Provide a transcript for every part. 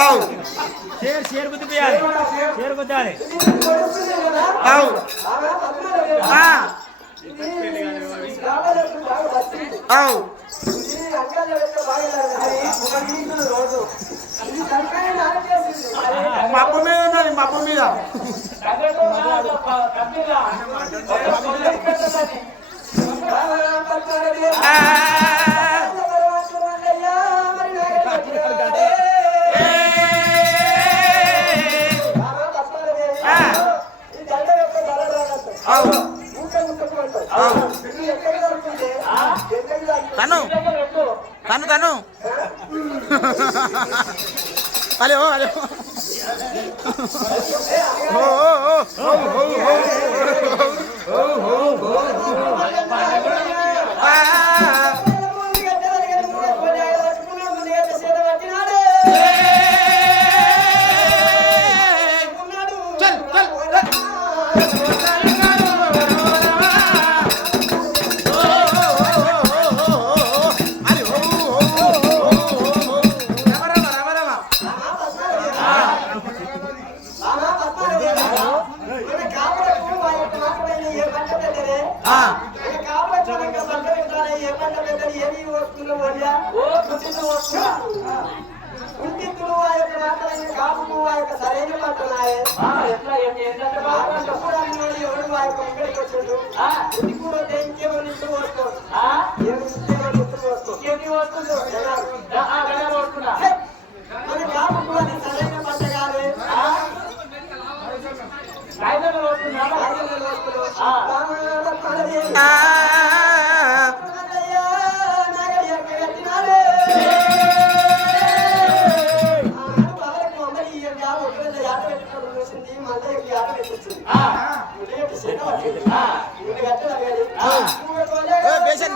అవును. Share share బుద్ధి పోయాలి షేర్ బుద్ధాలి అవును అవును. మబ్బు మీద ఉన్నది మబ్బు మీద. ఆ. ఎట్లా ఏంటంటే బాగా ఎవరు వాళ్ళకి ఇక్కడికి వచ్చాడు వస్తుంది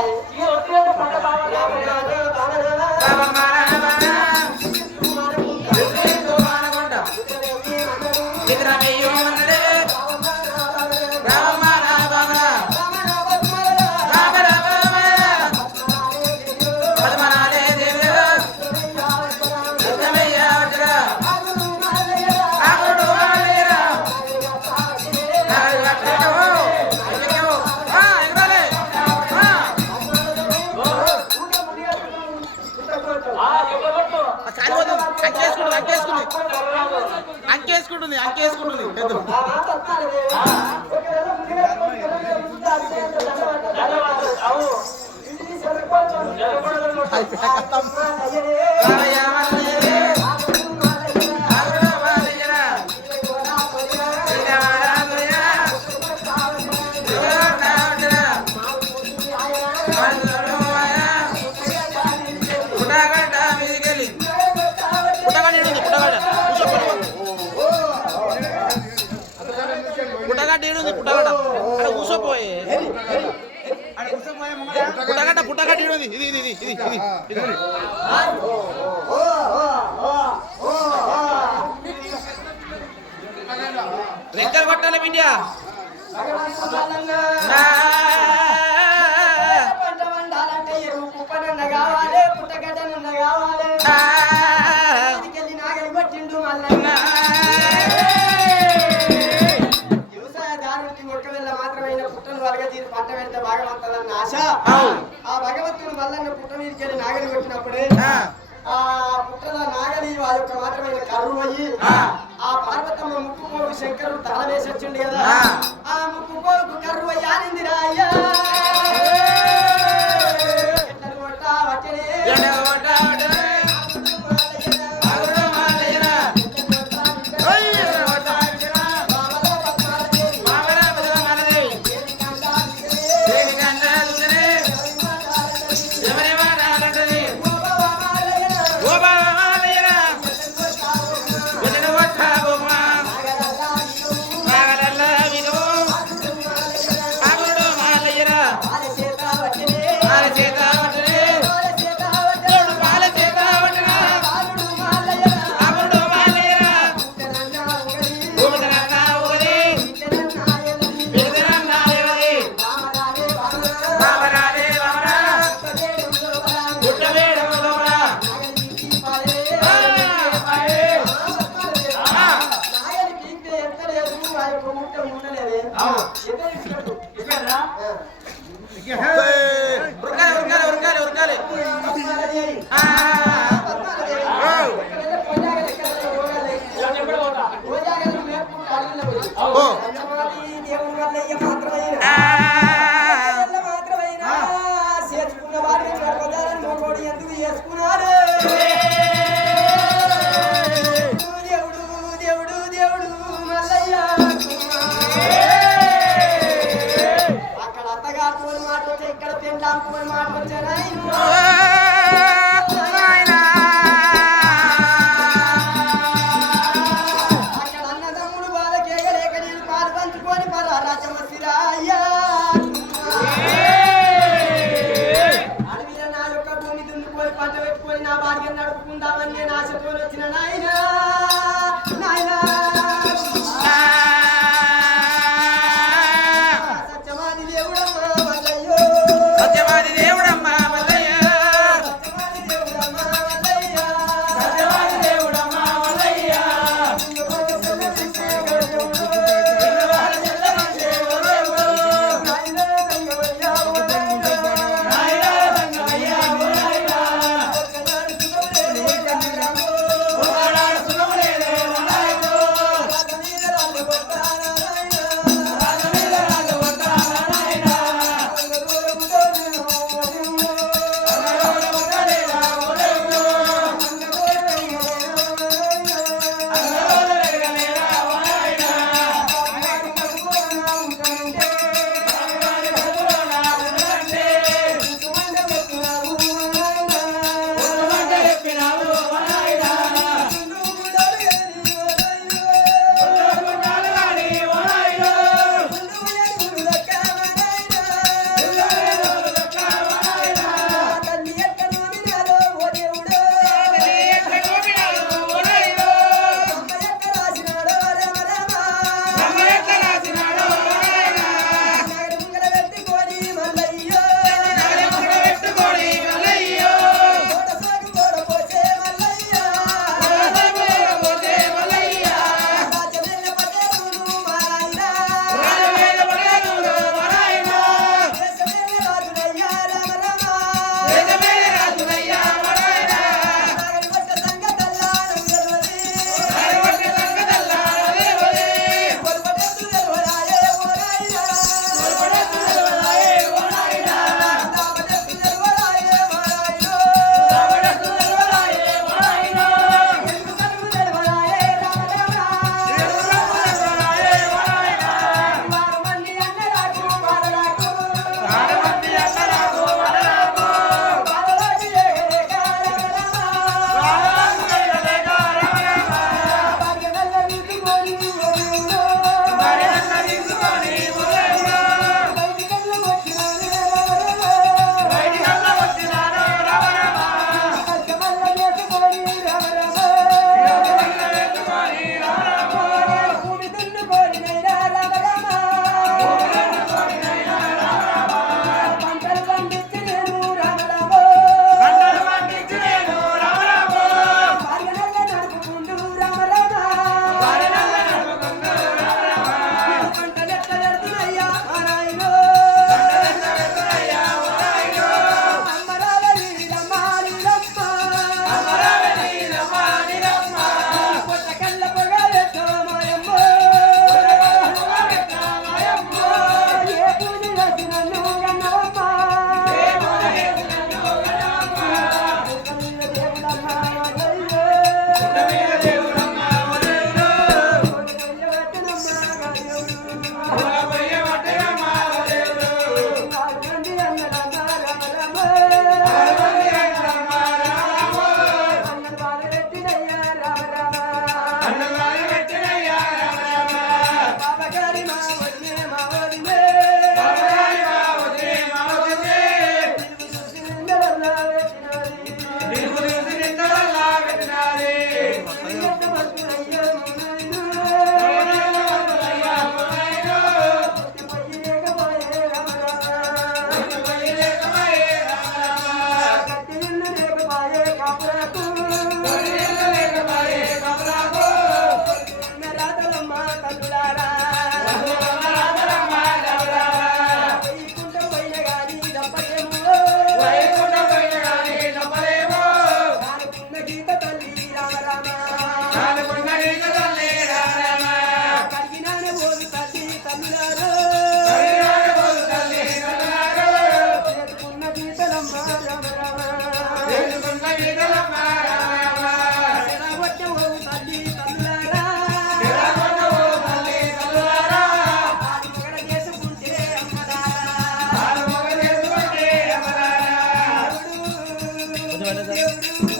güzel. పుట్టగడ్డ ఏడు ఉంది పుట్టగడ్డ కూసోపోయే పుట్టగడ్డ పుట్టగడ్డ ఇది ఇది ఇది ఇది ఇది. రెక్కలు కొట్టాలి ఇండియా ఆ భగవంతుడు మల్లంగా పుట్టనీటికి వెళ్ళి నాగలి వచ్చినప్పుడే ఆ. పుట్టల నాగలి వారి యొక్క మాత్రమే కర్రు అయ్యి ఆ పార్వతమ్మ ముక్కు పోగు శంకరుడు తల వేసి వచ్చిండు కదా. ఆ. ముక్కు लाल कुंवर चढ़ाई దేవుడు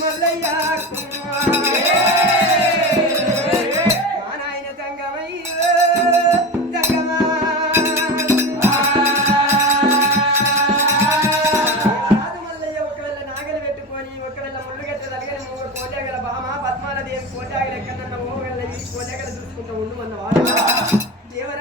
మల్లయ్య కుమార్